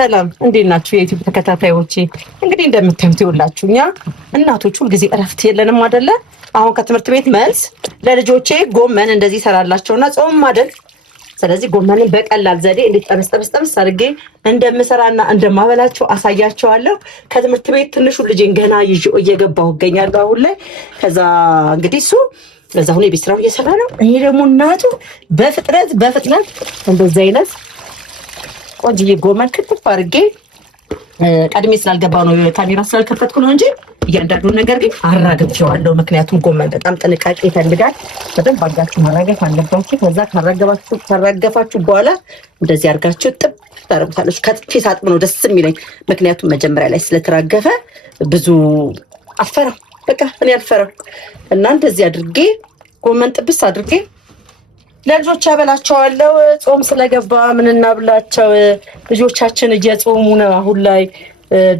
ሰላም እንዴት ናችሁ የዩቲዩብ ተከታታዮቼ? እንግዲህ እንደምታዩት ይኸውላችሁ እኛ እናቶች ሁልጊዜ እረፍት የለንም አይደለ? አሁን ከትምህርት ቤት መልስ ለልጆቼ ጎመን እንደዚህ ሰራላቸውና ጾም አይደል? ስለዚህ ጎመንን በቀላል ዘዴ እንዴት ጠብስ አድርጌ እንደምሰራና እንደማበላቸው አሳያቸዋለሁ። ከትምህርት ቤት ትንሹ ልጄን ገና ይዤው እየገባሁ እገኛለሁ አሁን ላይ። ከዛ እንግዲህ እሱ በዛ ሁኔ ቤት ስራው እየሰራ ነው። እኔ ደግሞ እናቱ በፍጥነት እንደዚህ አይነት ቆንጆዬ ጎመን ክትፍ አድርጌ ቀድሜ ስላልገባው ነው ካሜራ ስላልከፈትኩ ነው እንጂ እያንዳንዱን ነገር ግን አራግፌዋለሁ። ምክንያቱም ጎመን በጣም ጥንቃቄ ይፈልጋል። በደንብ አድርጋችሁ ማራገፍ አለባችሁ። ከዛ ካራገፋችሁ በኋላ እንደዚህ አድርጋችሁ ጥብ ታረጉታላችሁ። ከጥፌ ሳጥብ ነው ደስ የሚለኝ፣ ምክንያቱም መጀመሪያ ላይ ስለተራገፈ ብዙ አፈራ በቃ እኔ አልፈራም። እና እንደዚህ አድርጌ ጎመን ጥብስ አድርጌ ለልጆች አበላቸዋለሁ። ጾም ስለገባ ምን እናብላቸው? ልጆቻችን እየጾሙ ነው አሁን ላይ።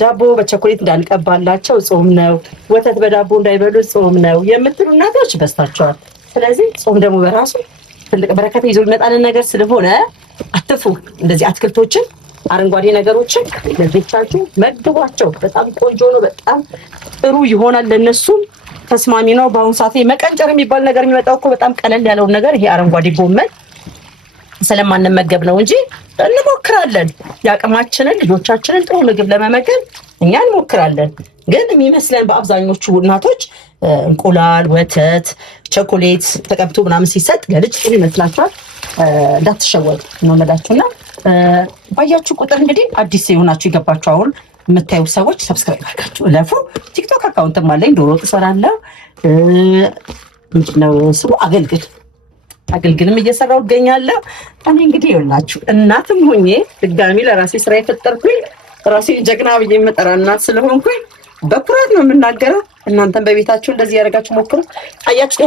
ዳቦ በቸኮሌት እንዳንቀባላቸው ጾም ነው፣ ወተት በዳቦ እንዳይበሉ ጾም ነው የምትሉ እናቶች በስታቸዋል። ስለዚህ ጾም ደግሞ በራሱ ትልቅ በረከት ይዞ የሚመጣልን ነገር ስለሆነ አትፉ። እንደዚህ አትክልቶችን፣ አረንጓዴ ነገሮችን ለልጆቻችሁ መግቧቸው። በጣም ቆንጆ ነው፣ በጣም ጥሩ ይሆናል፣ ለነሱም ተስማሚ ነው። በአሁኑ ሰዓት መቀንጨር የሚባል ነገር የሚመጣው እኮ በጣም ቀለል ያለውን ነገር ይሄ አረንጓዴ ጎመን ስለማንመገብ ነው እንጂ እንሞክራለን። የአቅማችንን ልጆቻችንን ጥሩ ምግብ ለመመገብ እኛ እንሞክራለን። ግን የሚመስለን በአብዛኞቹ እናቶች እንቁላል፣ ወተት፣ ቸኮሌት ተቀብቶ ምናምን ሲሰጥ ለልጅ ጥሩ ይመስላችኋል። እንዳትሸወዱ ነው የምላችሁና ባያችሁ ቁጥር እንግዲህ አዲስ የሆናችሁ የገባችሁ አሁን የምታዩ ሰዎች ሰብስክራይብ አድርጋችሁ እለፉ። ቲክቶክ አካውንትም አለኝ፣ ዶሮ ወጥ እሰራለሁ። ምንድነው ስሙ? አገልግልም እየሰራው እገኛለሁ። እኔ እንግዲህ ይኸውላችሁ እናትም ሆኜ ድጋሚ ለራሴ ስራ የፈጠርኩኝ ራሴ ጀግና ብዬ የምጠራ እናት ስለሆንኩኝ በኩራት ነው የምናገረው። እናንተም በቤታችሁ እንደዚህ ያደርጋችሁ ሞክሩ። አያችሁ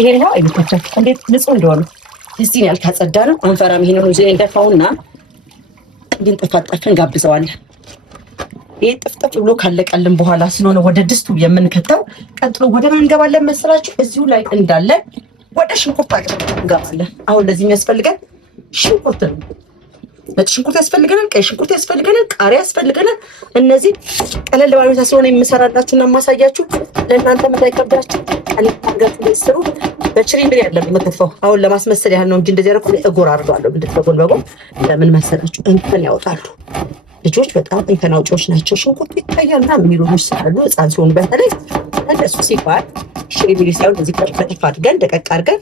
ይሄን ይኸው አይታችሁ እንዴት ንጹህ እንደሆነ እዚህን ያልካጸዳ ነው። አንፈራም። ይሄን ነው እዚህ እንደፋውና እንድንጠፋጣችን ጋብዘዋለን። ይሄ ጥፍጥፍ ብሎ ካለቀልን በኋላ ስለሆነ ወደ ድስቱ የምንከተው። ቀጥሎ ወደ ማን እንገባለን መሰላችሁ? እዚሁ ላይ እንዳለ ወደ ሽንኩርት እንገባለን። አሁን ለዚህ የሚያስፈልገን ሽንኩርት ነው። ነጭ ሽንኩርት ያስፈልገናል፣ ቀይ ሽንኩርት ያስፈልገናል፣ ቃሪያ ያስፈልገናል። እነዚህ ቀለል ባለ ሁኔታ ስለሆነ የምሰራላችሁና የማሳያችሁ ለእናንተ የማይከብዳችሁ ቀለል አድርጋችሁ ስሩ። በችሪንግ ያለም የምከፋው አሁን ለማስመሰል ያህል ነው እንጂ እንደዚህ ያደረኩ እጎራርዳለሁ። በጎን ለምን መሰላችሁ? እንከን ያወጣሉ ልጆች፣ በጣም እንከን አውጪዎች ናቸው። ሽንኩርት ይታያልና የሚሉ ልጆች ስላሉ ህፃን ሲሆኑ በተለይ እንደሱ ሲባል ሽሪቢሊ ሳይሆን እዚህ ከጥፍ አድርገን ደቀቅ አድርገን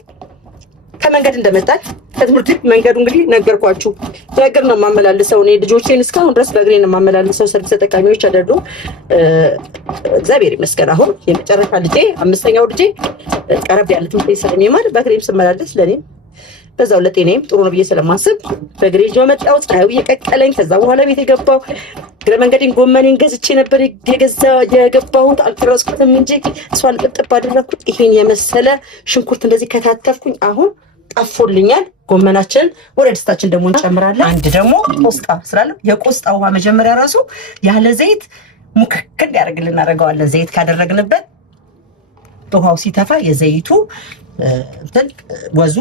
ከመንገድ እንደመጣን ከትምህርት ቤት መንገዱ እንግዲህ ነገርኳችሁ በእግር ነው የማመላልሰው። እኔ ልጆቼን እስካሁን ድረስ በእግሬ ነው የማመላልሰው። ሰርቪስ ተጠቃሚዎች አይደሉ፣ እግዚአብሔር ይመስገን። አሁን የመጨረሻ ልጄ 5ኛው ልጄ ቀረብ ያለ ትምህርት ቤት ስለሚማር በእግሬም ስመላለስ ለእኔም በዛው ለጤናዬም ጥሩ ነው ብዬ ስለማስብ በእግሬ ይዤ መጣሁት። ፀሐዩ እየቀቀለኝ ከዛ በኋላ ቤት የገባው እግረ መንገዴን ጎመኔን ገዝቼ ነበር የገባሁት። አልቀረጽኩትም እንጂ እሷን ጥጥብ አደረኩት። ይሄን የመሰለ ሽንኩርት እንደዚህ ከታተፍኩኝ አሁን ጠፎልኛል። ጎመናችንን ወደ ድስታችን ደግሞ እንጨምራለን። አንድ ደግሞ ቆስጣ ስላለው የቆስጣ ውሃ መጀመሪያ ራሱ ያለ ዘይት ሙክክል ያደርግልን እናደርገዋለን። ዘይት ካደረግንበት ውሃው ሲተፋ የዘይቱ ወዙ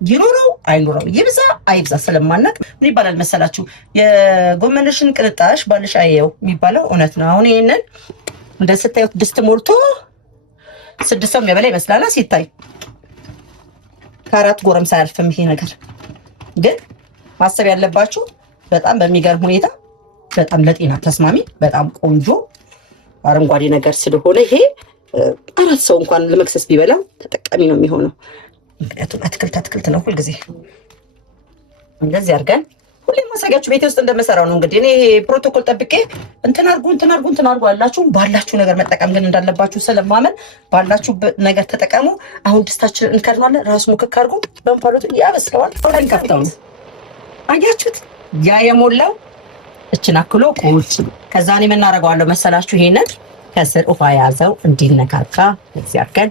ይኑረው አይኑረው ይብዛ አይብዛ ስለማናቅ ምን ይባላል መሰላችሁ? የጎመንሽን ቅንጣሽ ባልሽ አየው የሚባለው እውነት ነው። አሁን ይሄንን እንደ ስታዩት ድስት ሞልቶ 6 ሰው የሚበላ ይመስላል ሲታይ። ከ4 ጎረምሳ አያልፍም ይሄ ነገር። ግን ማሰብ ያለባችሁ በጣም በሚገርም ሁኔታ በጣም ለጤና ተስማሚ በጣም ቆንጆ አረንጓዴ ነገር ስለሆነ ይሄ 4 ሰው እንኳን ለመክሰስ ቢበላ ተጠቃሚ ነው የሚሆነው። ምክንያቱም አትክልት ነው ሁልጊዜ እንደዚህ አድርገን ሁሌም ማሳያችሁ ቤቴ ውስጥ እንደምሰራው ነው። እንግዲህ እኔ ፕሮቶኮል ጠብቄ እንትን አድርጉ አላችሁ። ባላችሁ ነገር መጠቀም ግን እንዳለባችሁ ስለማመን ባላችሁ ነገር ተጠቀሙ። አሁን ድስታችንን እንከድናለን። ራሱ ሙክክ አድርጉ በእንፋሎቱ ያበስለዋል። አሁን ከፍተው አያችሁት? ያ የሞላው እችን አክሎ ቁጭ። ከዛ እኔ ምን እናደርገዋለሁ መሰላችሁ? ይሄንን ከስር ውሃ ያዘው እንዲነካካ እዚህ አድርገን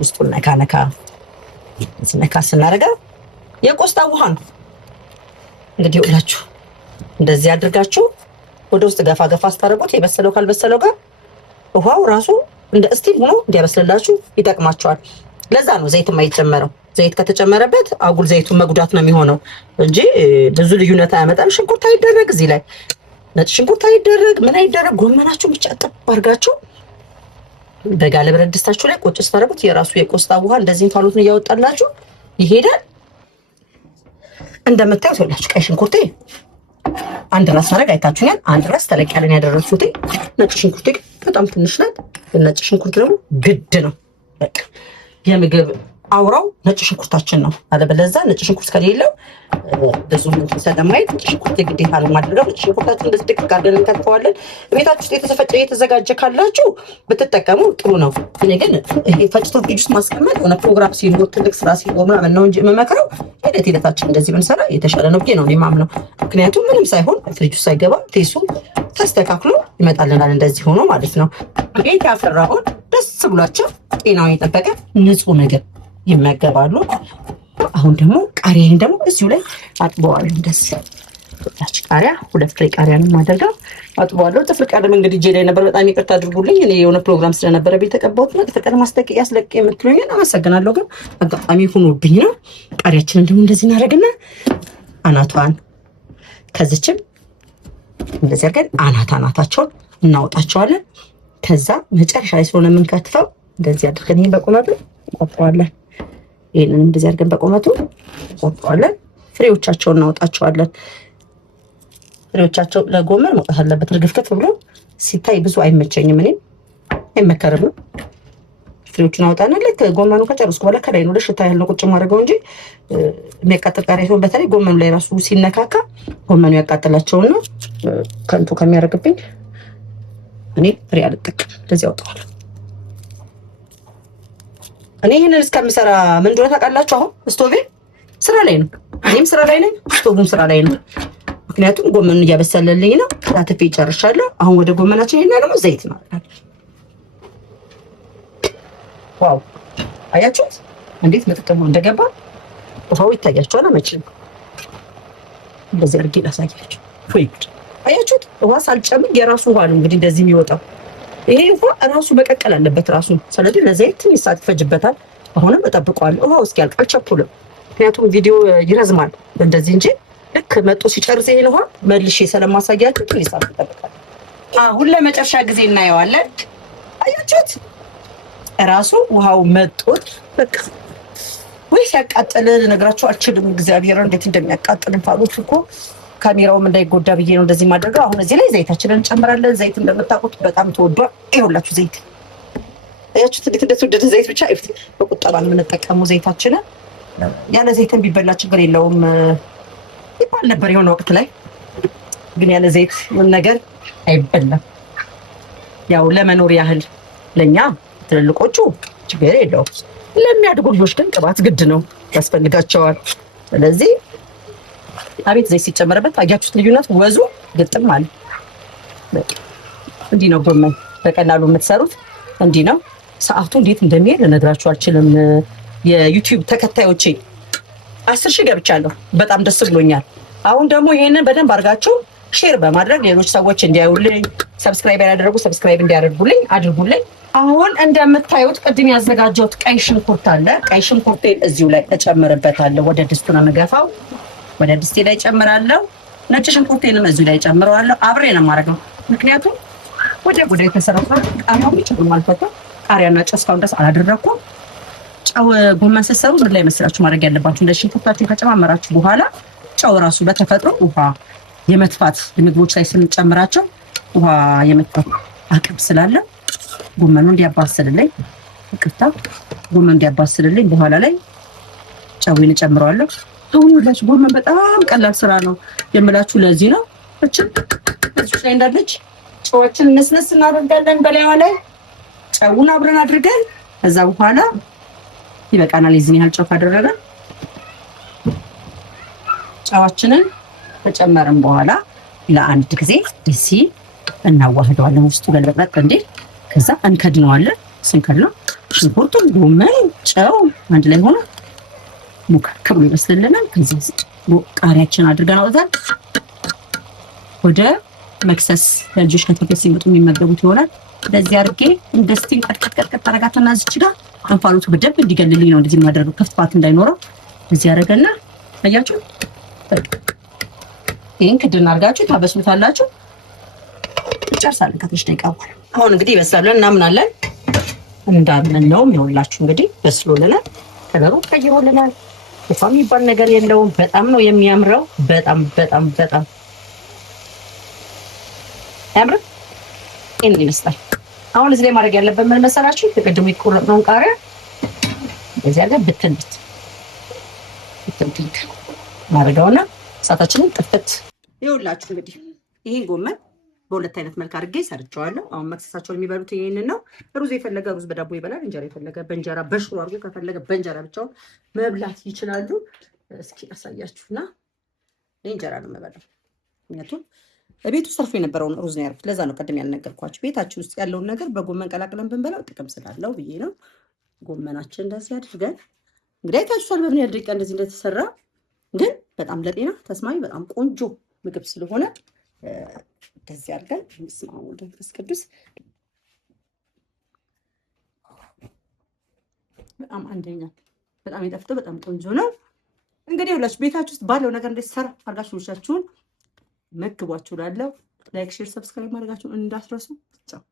ውስጡን ነካ ስናደርገው የቆስጣ ውሃ ነው። እንግዲህ ሁላችሁ እንደዚህ አድርጋችሁ ወደ ውስጥ ገፋ ስታደርጉት የበሰለው ካልበሰለው ጋር ውሃው ራሱ እንደ እስቲም ሆኖ እንዲያበስልላችሁ ይጠቅማቸዋል። ለዛ ነው ዘይት የማይጨመረው። ዘይት ከተጨመረበት አጉል ዘይቱን መጉዳት ነው የሚሆነው እንጂ ብዙ ልዩነት አያመጣም። ሽንኩርት አይደረግ እዚህ ላይ ነጭ ሽንኩርት አይደረግ ምን አይደረግ፣ ጎመናችሁ ብቻ ጥብ አድርጋችሁ በጋለ ብረት ድስታችሁ ላይ ቁጭ ስታደርጉት የራሱ የቆስጣ ውሃ እንደዚህ እንፋሎቱን እያወጣላችሁ ይሄዳል። እንደምታዩት ይኸውላችሁ ቀይ ሽንኩርቴ አንድ ራስ አረግ አይታችሁኛል። አንድ ራስ ተለቅ ያለን ያደረኩት። ነጭ ሽንኩርቴ በጣም ትንሽ ናት። ነጭ ሽንኩርት ደግሞ ግድ ነው። በቃ የምግብ አውራው ነጭ ሽንኩርታችን ነው። አለበለዚያ ነጭ ሽንኩርት ከሌለው ብዙ ስለማይት ነጭ ሽንኩርት ግዴታ ነው ማድረግ። ነጭ ሽንኩርታችን እንደዚህ ድቅቅ አድርገን እንከትፈዋለን። ቤታችሁ ውስጥ የተፈጨ የተዘጋጀ ካላችሁ ብትጠቀሙ ጥሩ ነው። እኔ ግን ይሄ ፈጭቶ ፍሪጅ ውስጥ ማስቀመጥ የሆነ ፕሮግራም ሲኖር ትልቅ ስራ ሲኖር ምናምን ነው እንጂ የምመክረው ሂደታችን እንደዚህ ብንሰራ የተሻለ ነው ብዬ ነው እኔ የማምነው። ምክንያቱም ምንም ሳይሆን ፍሪጅ ውስጥ ሳይገባ ቴሱ ተስተካክሎ ይመጣልናል እንደዚህ ሆኖ ማለት ነው። ቤት ያፈራውን ደስ ብሏቸው ጤናውን የጠበቀ ንጹህ ነገር ይመገባሉ። አሁን ደግሞ ቃሪያን ደግሞ እዚሁ ላይ አጥበዋለሁ። ደስ ያች ቃሪያ 2 ፍሬ ቃሪያ ነው ማደርገው አጥበዋለሁ። ጥፍር ቀለም እንግዲህ ጄ ላይ ነበር። በጣም ይቅርታ አድርጉልኝ። እኔ የሆነ ፕሮግራም ስለነበረ ቤት ተቀባሁት ነው። ጥፍር ቀለም ማስተካከያ ያስለቀ የምትሉኝ አመሰግናለሁ። ግን አጋጣሚ ሆኖብኝ ነው። ቃሪያችንን ደግሞ እንደዚህ እናደርግና አናቷን ከዚችም እንደዚህ አድርገን አናታቸውን እናወጣቸዋለን። ከዛ መጨረሻ ላይ ስለሆነ የምንከትፈው እንደዚህ አድርገን ይሄን በቁመቱ እንቆርጠዋለን። ይሄንን እንደዚህ አድርገን በቁመቱ እንቆርጠዋለን። ፍሬዎቻቸውን እናወጣቸዋለን። ፍሬዎቻቸው ለጎመን መውጣት አለበት። ርግፍክፍ ብሎ ሲታይ ብዙ አይመቸኝም። እኔ አይመከርም። ፍሬዎቹን አወጣና ልክ ጎመኑ ከጨረስኩ በኋላ ከላይ ነው ለሽታ ያለው ቁጭ ማድረገው እንጂ የሚያቃጥል ቃሪያ ሲሆን በተለይ ጎመኑ ላይ ራሱ ሲነካካ ጎመኑ ያቃጥላቸውና ከንቱ ከሚያደርግብኝ እኔ ፍሬ አልጠቅም። እንደዚህ አውጣዋለሁ። እኔ ይሄንን እስከምሰራ ምን እንደሆነ ታውቃላችሁ? አሁን ስቶቬ ስራ ላይ ነው፣ እኔም ስራ ላይ ነኝ፣ ስቶቭም ስራ ላይ ነው። ምክንያቱም ጎመኑን እያበሰለልኝ ነው። ታትፌ ጨርሻለሁ። አሁን ወደ ጎመናችን ሄድና ደግሞ ዘይት እናደርጋለን። ዋው አያችሁት እንዴት መጥተሙ እንደገባ ውሃው ይታያችኋል። መቼም እንደዚህ አድርጌ ላሳያችሁ። ፎይድ አያችሁት? ውሃ ሳልጨምር የራሱ ውሃ ነው እንግዲህ እንደዚህ የሚወጣው። ይሄ ውሃ ራሱ መቀቀል አለበት ራሱ። ስለዚህ ለዘይት ትንሽ ሰዓት ይፈጅበታል። አሁንም እጠብቀዋለሁ ውሃው እስኪያልቅ አልቸኩልም። ምክንያቱም ቪዲዮ ይረዝማል እንደዚህ እንጂ ልክ መጦ ሲጨርስ ይሄን ውሃ መልሼ ስለማሳያችሁ ትንሽ ሰዓት ይጠብቃል። አሁን ለመጨረሻ ጊዜ እናየዋለን። አያችሁት? ራሱ ውሃው መጦት በቃ ወይ ሲያቃጥል ልነግራችሁ አልችልም። እግዚአብሔር እንዴት እንደሚያቃጥል እንፋሎቱ እኮ ካሜራውም እንዳይጎዳ ብዬ ነው እንደዚህ ማድረገው። አሁን እዚህ ላይ ዘይታችንን እንጨምራለን። ዘይት እንደምታውቁት በጣም ተወዷል። ይኸውላችሁ ዘይት አያችሁት እንዴት እንደተወደደ ዘይት ብቻ በቁጠባ ነው የምንጠቀመው ዘይታችንን። ያለ ዘይትን ቢበላ ችግር የለውም ይባል ነበር የሆነ ወቅት ላይ፣ ግን ያለ ዘይት ምን ነገር አይበላም። ያው ለመኖር ያህል ለኛ ትልልቆቹ ችግር የለውም። ለሚያድጉ ልጆች ግን ቅባት ግድ ነው ያስፈልጋቸዋል። ስለዚህ አቤት ዘይት ሲጨመርበት አያችሁት ልዩነት፣ ወዙ ግጥም ማለት እንዲህ ነው። ጎመን በቀላሉ የምትሰሩት እንዲህ ነው። ሰዓቱ እንዴት እንደሚሄድ ልነግራችሁ አልችልም። የዩቲዩብ ተከታዮቼ 10,000 ገብቻለሁ። በጣም ደስ ብሎኛል። አሁን ደግሞ ይሄንን በደንብ አድርጋችሁ ሼር በማድረግ ሌሎች ሰዎች እንዲያዩልኝ፣ ሰብስክራይብ ያላደረጉ ሰብስክራይብ እንዲያደርጉልኝ አድርጉልኝ። አሁን እንደምታዩት ቅድም ያዘጋጀሁት ቀይ ሽንኩርት አለ። ቀይ ሽንኩርቴን እዚሁ ላይ እጨምርበታለሁ። ወደ ድስቱ ነው የምገፋው። ወደ ድስቴ ላይ ጨምራለሁ። ነጭ ሽንኩርቴንም እዚሁ ላይ ጨምረዋለሁ። አብሬ ነው የማደርገው። ምክንያቱም ወደ የተሰራው ቃሪያው ጨው ማልፈታ ቃሪያና ጨው እስካሁን ድረስ አላደረኩም። ጨው ጎመን ስትሰሩ ምን ላይ መስራችሁ ማድረግ ያለባችሁ እንደ ሽንኩርታችሁን ከጨማመራችሁ በኋላ ጨው ራሱ በተፈጥሮ ውሃ የመጥፋት ምግቦች ላይ ስንጨምራቸው ውሃ የመጥፋት አቅም ስላለ ጎመኑ እንዲያባስልልኝ ጎመኑ እንዲያባስልልኝ በኋላ ላይ ጨውን እጨምረዋለሁ። ሁላችሁ ጎመን በጣም ቀላል ስራ ነው የምላችሁ ለዚህ ነው። እቺ እዚህ ላይ እንዳለች ጨዎችን ነስነስ እናደርጋለን በላይዋ ላይ ጨውን አብረን አድርገን ከዛ በኋላ ይበቃናል። ይዝን ያህል ጨው ካደረገን ጨዋችንን ተጨመርን በኋላ ለአንድ ጊዜ እዚህ እናዋህደዋለን። ውስጡ ገልበጥ እንዴ ከዛ እንከድነዋለን። ስንከድነው ሽንኩርቱን፣ ጎመን፣ ጨው አንድ ላይ ሆኖ ሙከክ ብሎ ይመስልልናል። ከዚህ ቃሪያችን አድርገን አውጥተን ወደ መክሰስ ለልጆች ከተፈስ ሲመጡ የሚመገቡት ይሆናል። እንደዚህ አድርጌ እንደስቲም ቀጥቀጥ አረጋትና እዚች ጋር እንፋሎቱ በደንብ እንዲገልልኝ ነው እንደዚህ የማደርገው፣ ክፍትፋት እንዳይኖረው እዚህ አደረገና አያችሁ። ይሄን ክድና አድርጋችሁ ታበስሉታላችሁ። ጨርሳለን ከትንሽ ደቂቃ በኋላ። አሁን እንግዲህ ይበስላል ብለን እናምናለን። እንዳምነውም ይኸውላችሁ እንግዲህ በስሎልናል። ከለሩ ቀይሮልናል። ውሃ የሚባል ነገር የለውም። በጣም ነው የሚያምረው። በጣም በጣም በጣም ያምራል። ይሄን ይመስላል። አሁን እዚህ ላይ ማድረግ ያለብን ምን መሰላችሁ? የቅድሙ የቆረጥነውን ቃሪያ በዚህ አድርገን ብትንት ማድረገውና እሳታችንን ጥፍት። ይኸውላችሁ እንግዲህ ይሄን ጎመን በሁለት አይነት መልክ አድርጌ ሰርቸዋለሁ። አሁን መክሰሳቸውን የሚበሉት ይሄንን ነው። ሩዝ የፈለገ ሩዝ በዳቦ ይበላል። እንጀራ የፈለገ በእንጀራ በሽሮ አድርጎ ከፈለገ በእንጀራ ብቻውን መብላት ይችላሉ። እስኪ አሳያችሁና እኔ እንጀራ ነው የምበላው። ምክንያቱም ቤት ውስጥ ሰርፎ የነበረውን ሩዝ ነው ያደረኩት። ለዛ ነው ቀደም ያልነገርኳችሁ። ቤታችሁ ውስጥ ያለውን ነገር በጎመን ቀላቅለን ብንበላው ጥቅም ስላለው ብዬ ነው። ጎመናችን እንደዚህ አድርገን እንግዲህ አይታችኋል በምን ያህል ደቂቃ እንደዚህ እንደተሰራ። ግን በጣም ለጤና ተስማሚ በጣም ቆንጆ ምግብ ስለሆነ እንደዚህ አድርገን በስመ አብ ወወልድ ወመንፈስ ቅዱስ በጣም አንደኛ በጣም የጠፍቶ በጣም ቆንጆ ነው። እንግዲህ ሁላችሁ ቤታችሁ ውስጥ ባለው ነገር እንደሰራ አድርጋችሁ ልጆቻችሁን መግቧችሁ። ላለው ላይክ፣ ሼር፣ ሰብስክራይብ ማድረጋችሁን እንዳትረሱ። ቻው